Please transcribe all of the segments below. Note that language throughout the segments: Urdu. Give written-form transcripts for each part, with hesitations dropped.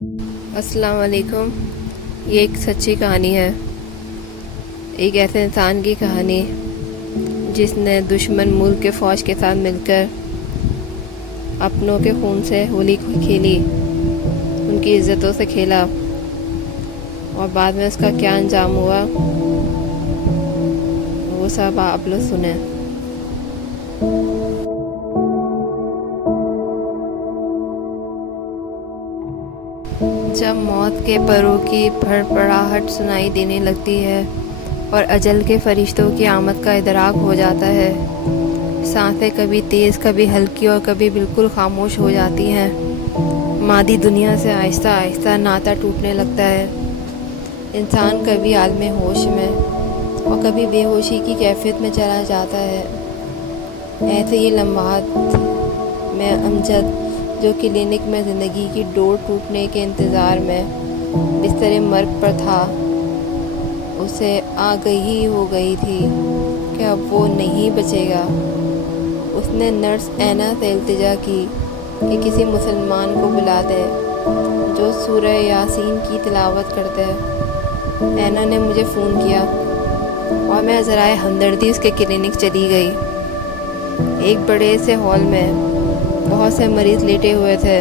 السلام علیکم۔ یہ ایک سچی کہانی ہے، ایک ایسے انسان کی کہانی جس نے دشمن ملک کے فوج کے ساتھ مل کر اپنوں کے خون سے ہولی کھیلی، ان کی عزتوں سے کھیلا، اور بعد میں اس کا کیا انجام ہوا وہ سب آپ لوگ سنیں۔ جب موت کے پروں کی پڑپڑاہٹ سنائی دینے لگتی ہے اور اجل کے فرشتوں کی آمد کا ادراک ہو جاتا ہے، سانسیں کبھی تیز، کبھی ہلکی اور کبھی بالکل خاموش ہو جاتی ہیں۔ مادی دنیا سے آہستہ آہستہ ناطہ ٹوٹنے لگتا ہے۔ انسان کبھی عالم ہوش میں اور کبھی بے ہوشی کی کیفیت میں چلا جاتا ہے۔ ایسے ہی لمحات میں امجد، جو کلینک میں زندگی کی ڈور ٹوٹنے کے انتظار میں بستر مرگ پر تھا، اسے آگہی ہو گئی تھی کہ اب وہ نہیں بچے گا۔ اس نے نرس اینا سے التجا کی کہ کسی مسلمان کو بلا دے جو سورہ یاسین کی تلاوت کرتے۔ اینا نے مجھے فون کیا اور میں ذرائع ہمدردی اس کے کلینک چلی گئی۔ ایک بڑے سے ہال میں بہت سے مریض لیٹے ہوئے تھے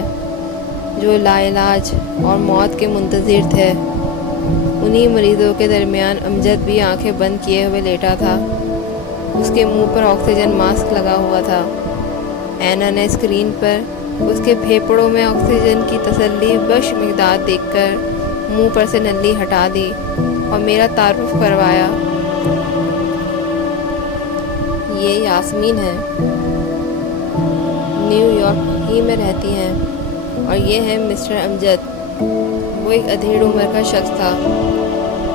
جو لا علاج اور موت کے منتظر تھے۔ انہی مریضوں کے درمیان امجد بھی آنکھیں بند کیے ہوئے لیٹا تھا۔ اس کے منہ پر آکسیجن ماسک لگا ہوا تھا۔ اینا نے اسکرین پر اس کے پھیپھڑوں میں آکسیجن کی تسلی بخش مقدار دیکھ کر منہ پر سے نلی ہٹا دی اور میرا تعارف کروایا۔ یہ یاسمین ہے، نیو یارک ہی میں رہتی ہیں، اور یہ ہے مسٹر امجد۔ وہ ایک ادھیڑ عمر کا شخص تھا۔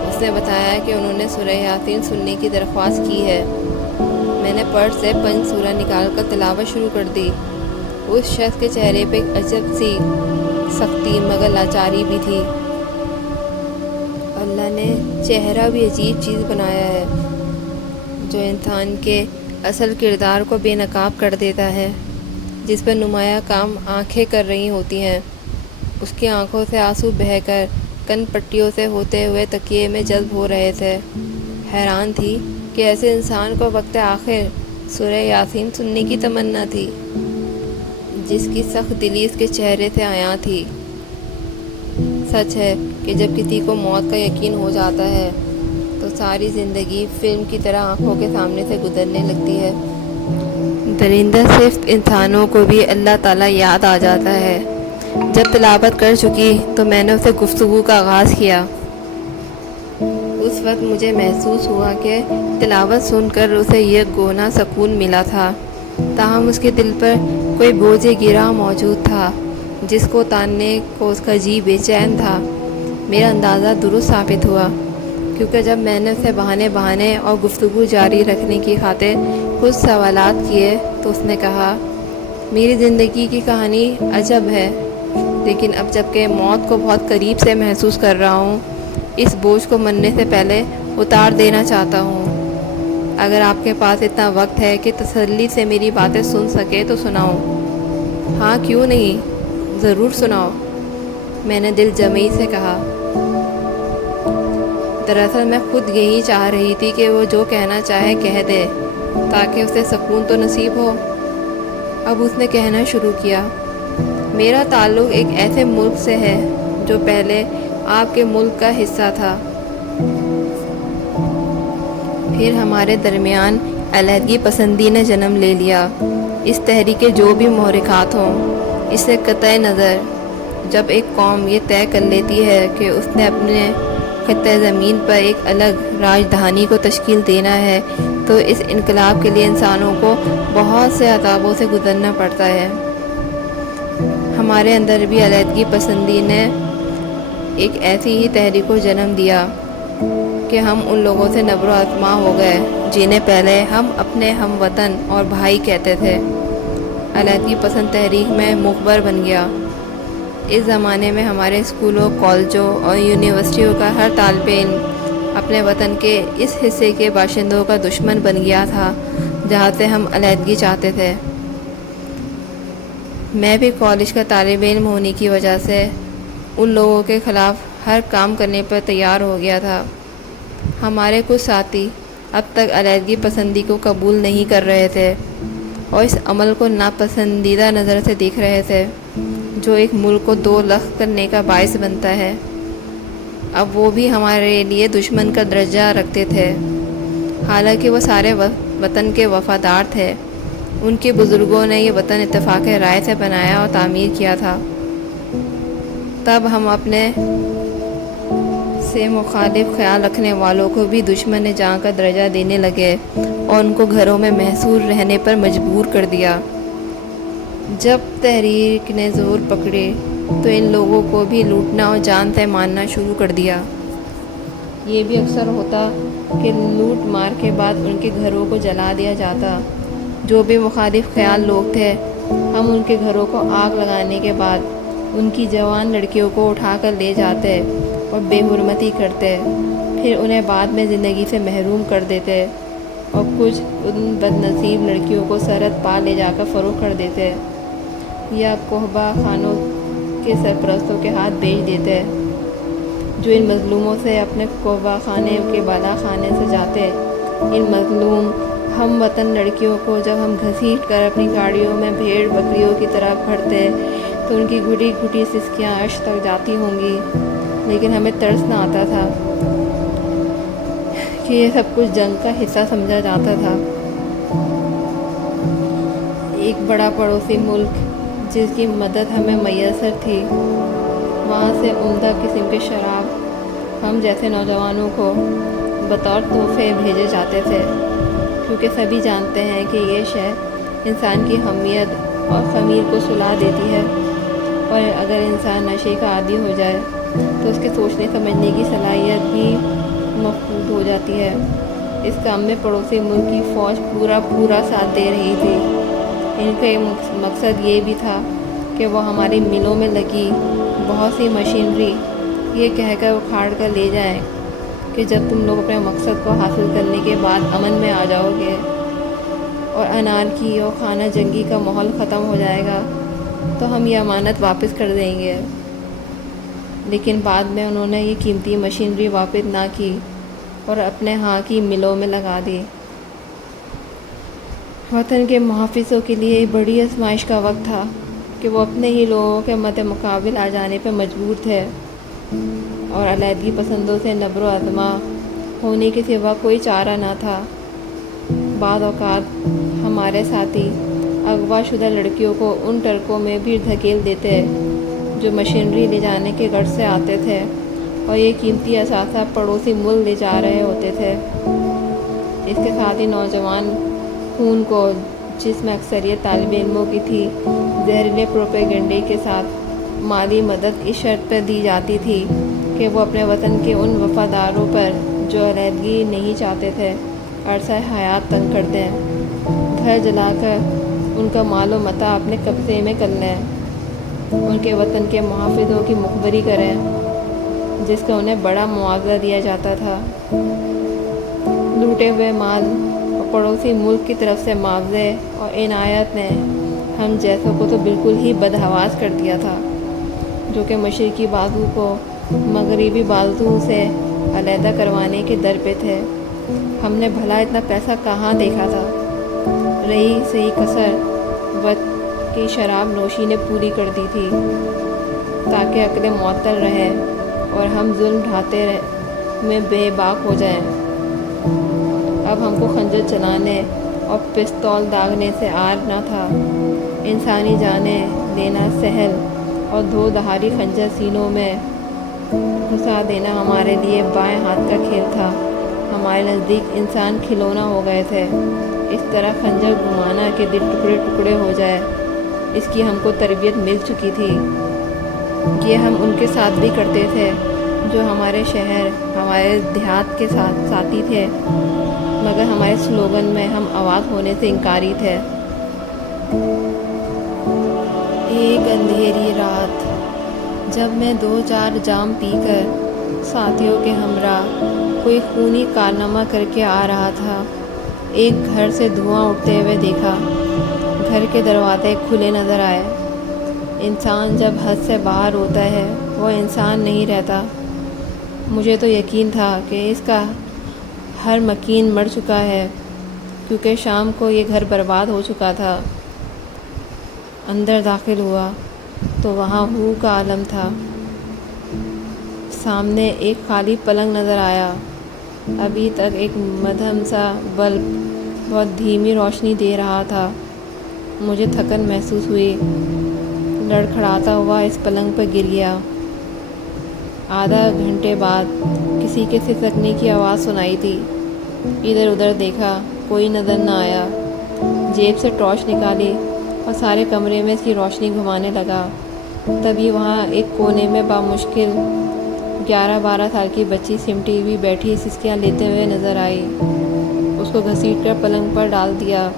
اس نے بتایا کہ انہوں نے سورہ یاسین سننے کی درخواست کی ہے۔ میں نے پرس سے 5 سورہ نکال کر تلاوت شروع کر دی۔ اس شخص کے چہرے پہ ایک عجب سی سختی مگر لاچاری بھی تھی۔ اللہ نے چہرہ بھی عجیب چیز بنایا ہے جو انسان کے اصل کردار کو بے نقاب کر دیتا ہے۔ جس پر نمایاں کام آنکھیں کر رہی ہوتی ہیں، اس کی آنکھوں سے آنسو بہہ کر کن پٹیوں سے ہوتے ہوئے تکیے میں جذب ہو رہے تھے۔ حیران تھی کہ ایسے انسان کو وقت آخر سورہ یاسین سننے کی تمنا تھی، جس کی سخت دلی اس کے چہرے سے عیاں تھی۔ سچ ہے کہ جب کسی کو موت کا یقین ہو جاتا ہے تو ساری زندگی فلم کی طرح آنکھوں کے سامنے سے گزرنے لگتی ہے۔ درندہ صرف انسانوں کو بھی اللہ تعالیٰ یاد آ جاتا ہے۔ جب تلاوت کر چکی تو میں نے اسے گفتگو کا آغاز کیا۔ اس وقت مجھے محسوس ہوا کہ تلاوت سن کر اسے یہ گونا سکون ملا تھا، تاہم اس کے دل پر کوئی بوجھ گرا موجود تھا جس کو اتارنے کو اس کا جی بے چین تھا۔ میرا اندازہ درست ثابت ہوا، کیونکہ جب میں نے اسے بہانے اور گفتگو جاری رکھنے کی خاطر کچھ سوالات کیے تو اس نے کہا، میری زندگی کی کہانی عجب ہے، لیکن اب جب کہ موت کو بہت قریب سے محسوس کر رہا ہوں، اس بوجھ کو مرنے سے پہلے اتار دینا چاہتا ہوں۔ اگر آپ کے پاس اتنا وقت ہے کہ تسلی سے میری باتیں سن سکے تو سناؤ۔ ہاں کیوں نہیں، ضرور سناؤ، میں نے دل جمعی سے کہا۔ دراصل میں خود یہی چاہ رہی تھی کہ وہ جو کہنا چاہے کہہ دے تاکہ اسے سکون تو نصیب ہو۔ اب اس نے کہنا شروع کیا، میرا تعلق ایک ایسے ملک سے ہے جو پہلے آپ کے ملک کا حصہ تھا۔ پھر ہمارے درمیان علیحدگی پسندی نے جنم لے لیا۔ اس تحریک کے جو بھی محرکات ہوں، اس سے قطع نظر جب ایک قوم یہ طے کر لیتی ہے کہ اس نے اپنے خطۂ زمین پر ایک الگ راجدھانی کو تشکیل دینا ہے، تو اس انقلاب کے لیے انسانوں کو بہت سے عذابوں سے گزرنا پڑتا ہے۔ ہمارے اندر بھی علیحدگی پسندی نے ایک ایسی ہی تحریک کو جنم دیا کہ ہم ان لوگوں سے نبر و آزما ہو گئے جنہیں پہلے ہم اپنے ہم وطن اور بھائی کہتے تھے۔ علیحدگی پسند تحریک میں مخبر بن گیا۔ اس زمانے میں ہمارے اسکولوں، کالجوں اور یونیورسٹیوں کا ہر طالب علم اپنے وطن کے اس حصے کے باشندوں کا دشمن بن گیا تھا جہاں سے ہم علیحدگی چاہتے تھے۔ میں بھی کالج کا طالب علم ہونے کی وجہ سے ان لوگوں کے خلاف ہر کام کرنے پر تیار ہو گیا تھا۔ ہمارے کچھ ساتھی اب تک علیحدگی پسندی کو قبول نہیں کر رہے تھے اور اس عمل کو ناپسندیدہ نظر سے دیکھ رہے تھے جو ایک ملک کو دو لخت کرنے کا باعث بنتا ہے۔ اب وہ بھی ہمارے لیے دشمن کا درجہ رکھتے تھے، حالانکہ وہ سارے وطن کے وفادار تھے۔ ان کے بزرگوں نے یہ وطن اتفاق رائے سے بنایا اور تعمیر کیا تھا۔ تب ہم اپنے سے مخالف خیال رکھنے والوں کو بھی دشمن جاں کا درجہ دینے لگے اور ان کو گھروں میں محصور رہنے پر مجبور کر دیا۔ جب تحریک نے زور پکڑے تو ان لوگوں کو بھی لوٹنا اور جان سے مارنا شروع کر دیا۔ یہ بھی اکثر ہوتا کہ لوٹ مار کے بعد ان کے گھروں کو جلا دیا جاتا۔ جو بھی مخالف خیال لوگ تھے، ہم ان کے گھروں کو آگ لگانے کے بعد ان کی جوان لڑکیوں کو اٹھا کر لے جاتے اور بے حرمتی کرتے، پھر انہیں بعد میں زندگی سے محروم کر دیتے اور کچھ ان بد نصیب لڑکیوں کو سرحد پار لے جا کر فروخت کر دیتے یا قحبہ خانوں کے سرپرستوں کے ہاتھ بیچ دیتے، جو ان مظلوموں سے اپنے قحبہ خانے کے بالا خانے سے جاتے۔ ان مظلوم ہم وطن لڑکیوں کو جب ہم گھسیٹ کر اپنی گاڑیوں میں بھیڑ بکریوں کی طرح بھرتے تو ان کی گھٹی گھٹی سسکیاں عرش تک جاتی ہوں گی، لیکن ہمیں ترس نہ آتا تھا کہ یہ سب کچھ جنگ کا حصہ سمجھا جاتا تھا۔ ایک بڑا پڑوسی ملک جس کی مدد ہمیں میسر تھی، وہاں سے عمدہ قسم کے شراب ہم جیسے نوجوانوں کو بطور تحفے بھیجے جاتے تھے، کیونکہ سبھی جانتے ہیں کہ یہ شے انسان کی حمیت اور خمیر کو سلا دیتی ہے، اور اگر انسان نشے کا عادی ہو جائے تو اس کے سوچنے سمجھنے کی صلاحیت بھی مفقود ہو جاتی ہے۔ اس کام میں پڑوسی ملک کی فوج پورا ساتھ دے رہی تھی۔ ان کا مقصد یہ بھی تھا کہ وہ ہماری ملوں میں لگی بہت سی مشینری یہ کہہ کر اکھاڑ کر لے جائیں کہ جب تم لوگ اپنے مقصد کو حاصل کرنے کے بعد امن میں آ جاؤ گے اور انارکی اور خانہ جنگی کا ماحول ختم ہو جائے گا تو ہم یہ امانت واپس کر دیں گے۔ لیکن بعد میں انہوں نے یہ قیمتی مشینری واپس نہ کی اور اپنے ہاں کی ملوں میں لگا دی۔ وطن کے محافظوں کے لیے بڑی آزمائش کا وقت تھا کہ وہ اپنے ہی لوگوں کے مد مقابل آ جانے پر مجبور تھے اور علیحدگی پسندوں سے نبر و آزما ہونے کے سوا کوئی چارہ نہ تھا۔ بعض اوقات ہمارے ساتھی اغوا شدہ لڑکیوں کو ان ٹرکوں میں بھی دھکیل دیتے جو مشینری لے جانے کے غرض سے آتے تھے اور یہ قیمتی اثاثہ پڑوسی ملک لے جا رہے ہوتے تھے۔ اس کے ساتھ ہی نوجوان خون کو، جس میں اکثریت طالب علموں کی تھی، زہریلے پروپیگنڈے کے ساتھ مالی مدد اس شرط پر دی جاتی تھی کہ وہ اپنے وطن کے ان وفاداروں پر جو علیحدگی نہیں چاہتے تھے عرصہ حیات تنگ کر دیں، گھر جلا کر ان کا مال و متاع اپنے قبضے میں کر لیں، ان کے وطن کے محافظوں کی مخبری کریں جس کا انہیں بڑا معاوضہ دیا جاتا تھا۔ لوٹے ہوئے مال اور پڑوسی ملک کی طرف سے معاوضے اور عنایت نے ہم جیسوں کو تو بالکل ہی بدحواس کر دیا تھا، جو کہ مشرقی بازو کو مغربی بازو سے علیحدہ کروانے کے در پہ تھے۔ ہم نے بھلا اتنا پیسہ کہاں دیکھا تھا؟ رہی صحیح کسر وقت کی شراب نوشی نے پوری کر دی تھی تاکہ عقلیں معطل رہے اور ہم ظلم ڈھاتے میں بے باک ہو جائیں۔ اب ہم کو خنجر چلانے اور پستول داغنے سے عار نہ تھا۔ انسانی جانیں لینا سہل اور دھو دھاری خنجر سینوں میں گھسا دینا ہمارے لیے بائیں ہاتھ کا کھیل تھا۔ ہمارے نزدیک انسان کھلونا ہو گئے تھے۔ اس طرح خنجر گھمانا کہ دل ٹکڑے ٹکڑے ہو جائے، اس کی ہم کو تربیت مل چکی تھی۔ یہ ہم ان کے ساتھ بھی کرتے تھے جو ہمارے شہر، ہمارے دیہات کے ساتھی تھے، مگر ہمارے سلوگن میں ہم آواز ہونے سے انکاری تھے۔ ایک اندھیری رات جب میں 2-4 جام پی کر ساتھیوں کے ہمراہ کوئی خونی کارنامہ کر کے آ رہا تھا، ایک گھر سے دھواں اٹھتے ہوئے دیکھا۔ گھر کے دروازے کھلے نظر آئے۔ انسان جب حد سے باہر ہوتا ہے وہ انسان نہیں رہتا۔ مجھے تو یقین تھا کہ اس کا ہر مکین مر چکا ہے، کیونکہ شام کو یہ گھر برباد ہو چکا تھا۔ اندر داخل ہوا تو وہاں ہو کا عالم تھا۔ سامنے ایک خالی پلنگ نظر آیا۔ ابھی تک ایک مدھم سا بلب بہت دھیمی روشنی دے رہا تھا۔ مجھے تھکن محسوس ہوئی، لڑکھڑاتا ہوا اس پلنگ پر گر گیا۔ آدھا گھنٹے بعد کسی کے سسکنے کی آواز سنائی تھی۔ ادھر ادھر دیکھا، کوئی نظر نہ آیا۔ جیب سے ٹارچ نکالی اور سارے کمرے میں اس کی روشنی گھمانے لگا۔ تبھی وہاں ایک کونے میں بامشکل 11-12 سال کی بچی سمٹی ہوئی بیٹھی سسکیاں لیتے ہوئے نظر آئی۔ اس کو گھسیٹ کر پلنگ پر ڈال دیا۔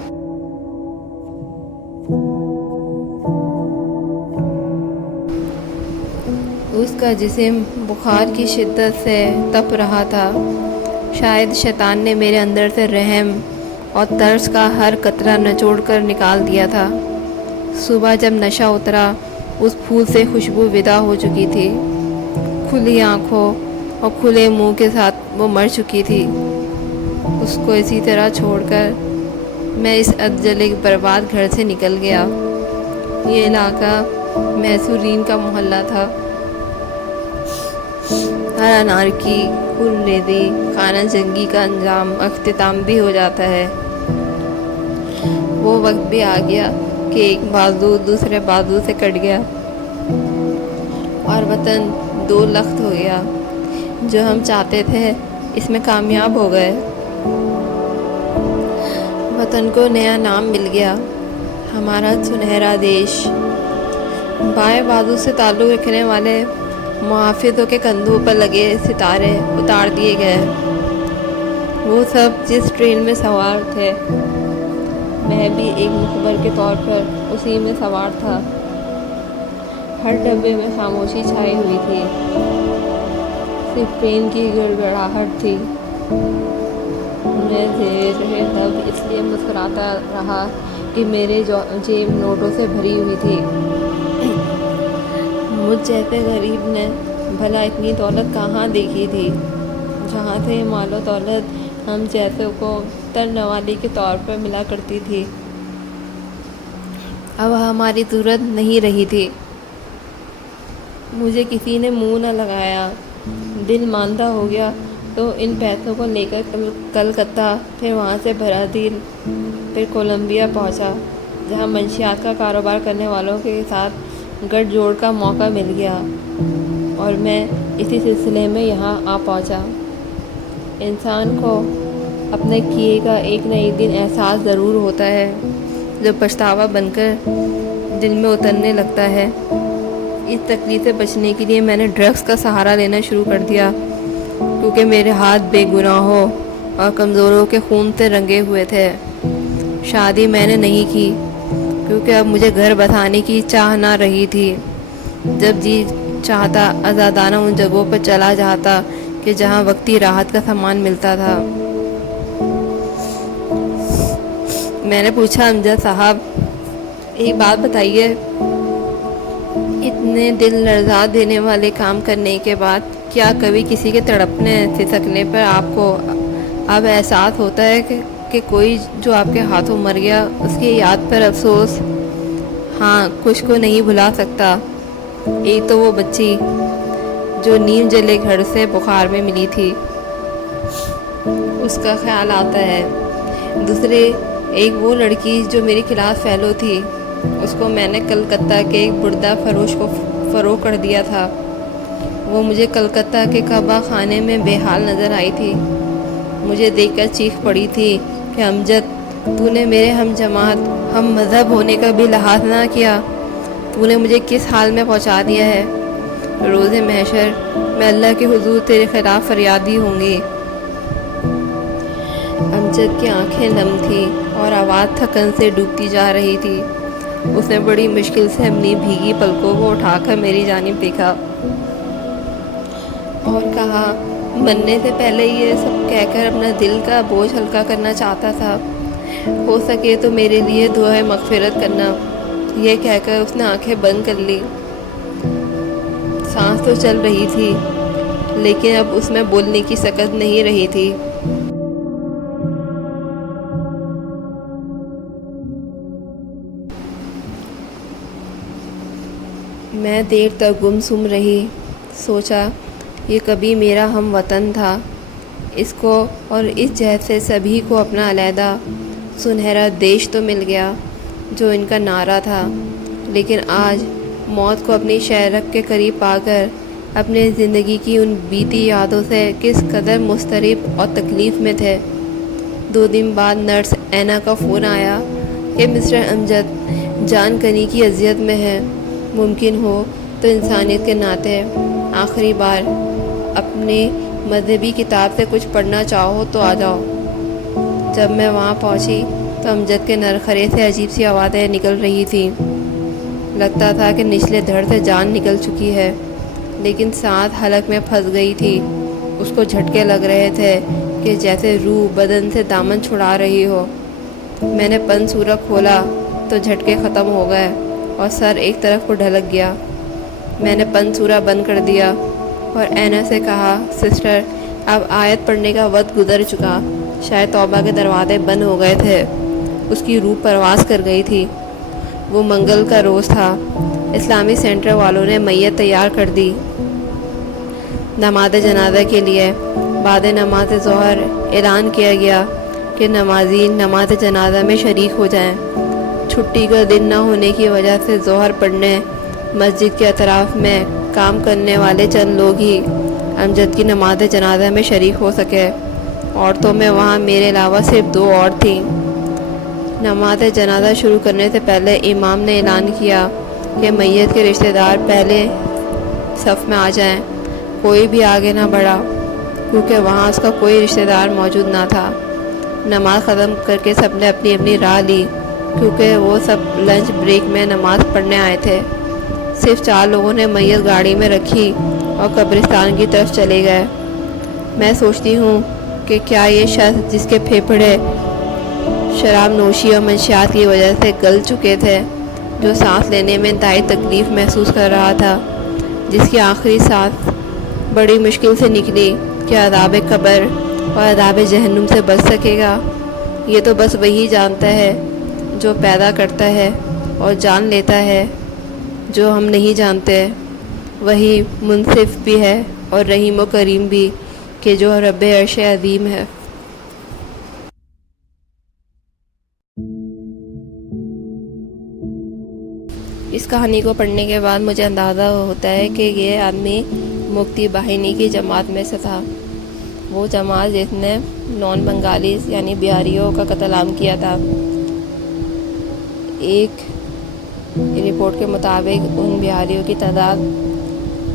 اس کا جسم بخار کی شدت سے تپ رہا تھا۔ شاید شیطان نے میرے اندر سے رحم اور ترس کا ہر قطرہ نچوڑ کر نکال دیا تھا۔ صبح جب نشہ اترا، اس پھول سے خوشبو ودا ہو چکی تھی۔ کھلی آنکھوں اور کھلے منہ کے ساتھ وہ مر چکی تھی۔ اس کو اسی طرح چھوڑ کر میں اس ادجلے برباد گھر سے نکل گیا۔ یہ علاقہ محصورین کا محلہ تھا۔ ہر انارکی، خونریزی، خانہ جنگی کا انجام اختتام بھی ہو جاتا ہے۔ وہ وقت بھی آ گیا کہ ایک بازو دوسرے بازو سے کٹ گیا اور وطن دو لخت ہو گیا۔ جو ہم چاہتے تھے اس میں کامیاب ہو گئے۔ وطن کو نیا نام مل گیا، ہمارا سنہرا دیش۔ بائیں بازو سے تعلق رکھنے والے محافظوں کے کندھوں پر لگے ستارے اتار دیے گئے۔ وہ سب جس ٹرین میں سوار تھے، میں بھی ایک مخبر کے طور پر اسی میں سوار تھا۔ ہر ڈبے میں خاموشی چھائی ہوئی تھی، صرف ٹرین کی گڑگڑاہٹ تھی۔ میں زیر لب اس لیے مسکراتا رہا کہ میرے جیب نوٹوں سے بھری ہوئی تھی۔ مجھ جیسے غریب نے بھلا اتنی دولت کہاں دیکھی تھی، جہاں سے مال و دولت ہم جیسے کو ترنوالی کے طور پر ملا کرتی تھی۔ اب ہماری ضرورت نہیں رہی تھی۔ مجھے کسی نے منہ نہ لگایا۔ دل ماندہ ہو گیا تو ان پیسوں کو لے کر کلکتہ، پھر وہاں سے برازیل، پھر کولمبیا پہنچا، جہاں منشیات کا کاروبار کرنے والوں کے ساتھ گٹھ جوڑ کا موقع مل گیا، اور میں اسی سلسلے میں یہاں آ پہنچا۔ انسان کو اپنے کیے کا ایک نہ ایک دن احساس ضرور ہوتا ہے، جو پچھتاوا بن کر دل میں اترنے لگتا ہے۔ اس تکلیف سے بچنے کے لیے میں نے ڈرگس کا سہارا لینا شروع کر دیا، کیونکہ میرے ہاتھ بے گناہوں اور کمزوروں کے خون سے رنگے ہوئے تھے۔ شادی میں نے نہیں کی، کیونکہ اب مجھے گھر بسانے کی چاہ نہ رہی تھی۔ جب جی چاہتا آزادانہ ان جگہوں پر چلا جاتا کہ جہاں وقتی راحت کا سامان ملتا تھا۔ میں نے پوچھا، امجد صاحب ایک بات بتائیے، اتنے دل لرزا دینے والے کام کرنے کے بعد کیا کبھی کسی کے تڑپنے سسکنے پر آپ کو اب احساس ہوتا ہے کہ کوئی جو آپ کے ہاتھوں مر گیا، اس کی یاد پر افسوس؟ ہاں، کچھ کو نہیں بھلا سکتا۔ ایک تو وہ بچی جو نیم جلے گھر سے بخار میں ملی تھی، اس کا خیال آتا ہے۔ دوسرے ایک وہ لڑکی جو میری کلاس فیلو تھی، اس کو میں نے کلکتہ کے ایک بردہ فروش کو فروخت کر دیا تھا۔ وہ مجھے کلکتہ کے کعبہ خانے میں بے حال نظر آئی تھی۔ مجھے دیکھ کر چیخ پڑی تھی کہ امجد، تو نے میرے ہم جماعت، ہم مذہب ہونے کا بھی لحاظ نہ کیا، تو نے مجھے کس حال میں پہنچا دیا ہے۔ روز محشر میں اللہ کے حضور تیرے خلاف فریادی ہوں گی۔ امجد کی آنکھیں نم تھیں اور آواز تھکن سے ڈوبتی جا رہی تھی۔ اس نے بڑی مشکل سے اپنی بھیگی پلکوں کو اٹھا کر میری جانب دیکھا اور کہا، مرنے سے پہلے یہ سب کہہ کر اپنا دل کا بوجھ ہلکا کرنا چاہتا تھا، ہو سکے تو میرے لیے دعائے مغفرت کرنا۔ یہ کہہ کر اس نے آنکھیں بند کر لی۔ سانس تو چل رہی تھی، لیکن اب اس میں بولنے کی سکت نہیں رہی تھی۔ میں دیر تک گمسم رہی، سوچا یہ کبھی میرا ہم وطن تھا، اس کو اور اس جہت سے سبھی کو اپنا علیحدہ سنہرا دیش تو مل گیا جو ان کا نعرہ تھا، لیکن آج موت کو اپنی شہرک کے قریب پا کر اپنے زندگی کی ان بیتی یادوں سے کس قدر مضطرب اور تکلیف میں تھے۔ 2 دن بعد نرس اینا کا فون آیا کہ مسٹر امجد جان کنی کی اذیت میں ہے، ممکن ہو تو انسانیت کے ناطے آخری بار اپنی مذہبی کتاب سے کچھ پڑھنا چاہو تو آ جاؤ۔ جب میں وہاں پہنچی تو امجد کے نرخرے سے عجیب سی آوازیں نکل رہی تھیں، لگتا تھا کہ نچلے دھڑ سے جان نکل چکی ہے، لیکن ساتھ حلق میں پھنس گئی تھی۔ اس کو جھٹکے لگ رہے تھے کہ جیسے روح بدن سے دامن چھڑا رہی ہو۔ میں نے پن سورہ کھولا تو جھٹکے ختم ہو گئے اور سر ایک طرف کو ڈھلک گیا۔ میں نے پن سورہ بند کر دیا اور اینا سے کہا، سسٹر اب آیت پڑھنے کا وقت گزر چکا، شاید توبہ کے دروازے بند ہو گئے تھے۔ اس کی روح پرواز کر گئی تھی۔ وہ منگل کا روز تھا۔ اسلامی سینٹر والوں نے میت تیار کر دی نماز جنازہ کے لیے۔ بعد نماز ظہر اعلان کیا گیا کہ نمازین نماز جنازہ میں شریک ہو جائیں۔ چھٹی کا دن نہ ہونے کی وجہ سے ظہر پڑھنے مسجد کے اطراف میں کام کرنے والے چند لوگ ہی امجد کی نماز جنازہ میں شریک ہو سکے۔ عورتوں میں وہاں میرے علاوہ صرف 2 اور تھیں۔ نماز جنازہ شروع کرنے سے پہلے امام نے اعلان کیا کہ میت کے رشتہ دار پہلے صف میں آ جائیں۔ کوئی بھی آگے نہ بڑھا کیونکہ وہاں اس کا کوئی رشتہ دار موجود نہ تھا۔ نماز ختم کر کے سب نے اپنی اپنی راہ لی کیونکہ وہ سب لنچ بریک میں نماز پڑھنے آئے تھے۔ صرف 4 لوگوں نے میت گاڑی میں رکھی اور قبرستان کی طرف چلے گئے۔ میں سوچتی ہوں کہ کیا یہ شخص جس کے پھیپھڑے شراب نوشی اور منشیات کی وجہ سے گل چکے تھے، جو سانس لینے میں انتہائی تکلیف محسوس کر رہا تھا، جس کی آخری سانس بڑی مشکل سے نکلی، کیا عذاب قبر اور عذاب جہنم سے بچ سکے گا؟ یہ تو بس وہی جانتا ہے جو پیدا کرتا ہے اور جان لیتا ہے جو ہم نہیں جانتے۔ وہی منصف بھی ہے اور رحیم و کریم بھی کہ جو رب عرش عظیم ہے۔ اس کہانی کو پڑھنے کے بعد مجھے اندازہ ہوتا ہے کہ یہ آدمی مکتی باہنی کی جماعت میں سے تھا، وہ جماعت جس نے نان بنگالیز یعنی بہاریوں کا قتل عام کیا تھا۔ ایک رپورٹ کے مطابق ان بہاریوں کی تعداد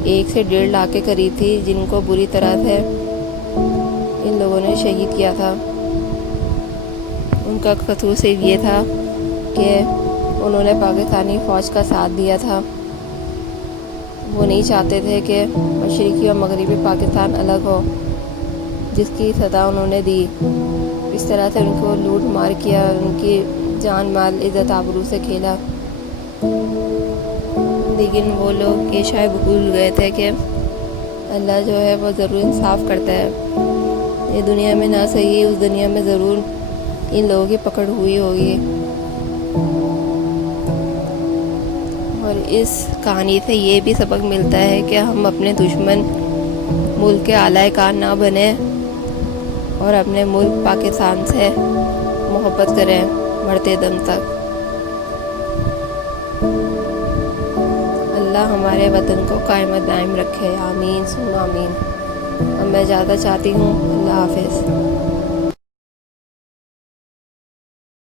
1 سے 1.5 لاکھ کے قریب تھی، جن کو بری طرح سے ان لوگوں نے شہید کیا تھا۔ ان کا قصور صرف یہ تھا کہ انہوں نے پاکستانی فوج کا ساتھ دیا تھا۔ وہ نہیں چاہتے تھے کہ مشرقی اور مغربی پاکستان الگ ہو، جس کی سزا انہوں نے دی۔ اس طرح سے ان کو لوٹ مار کیا، ان کی جان مال عزت آبرو سے کھیلا۔ لیکن وہ لوگ یہ شاید بھول گئے تھے کہ اللہ جو ہے وہ ضرور انصاف کرتا ہے۔ یہ دنیا میں نہ صحیح، اس دنیا میں ضرور ان لوگوں کی پکڑ ہوئی ہوگی۔ اور اس کہانی سے یہ بھی سبق ملتا ہے کہ ہم اپنے دشمن ملک کے اعلی کار نہ بنیں اور اپنے ملک پاکستان سے محبت کریں مرتے دم تک۔ اللہ ہمارے وطن کو قائم دائم رکھے، آمین ثم آمین۔ اب میں اجازت چاہتی ہوں، اللہ حافظ۔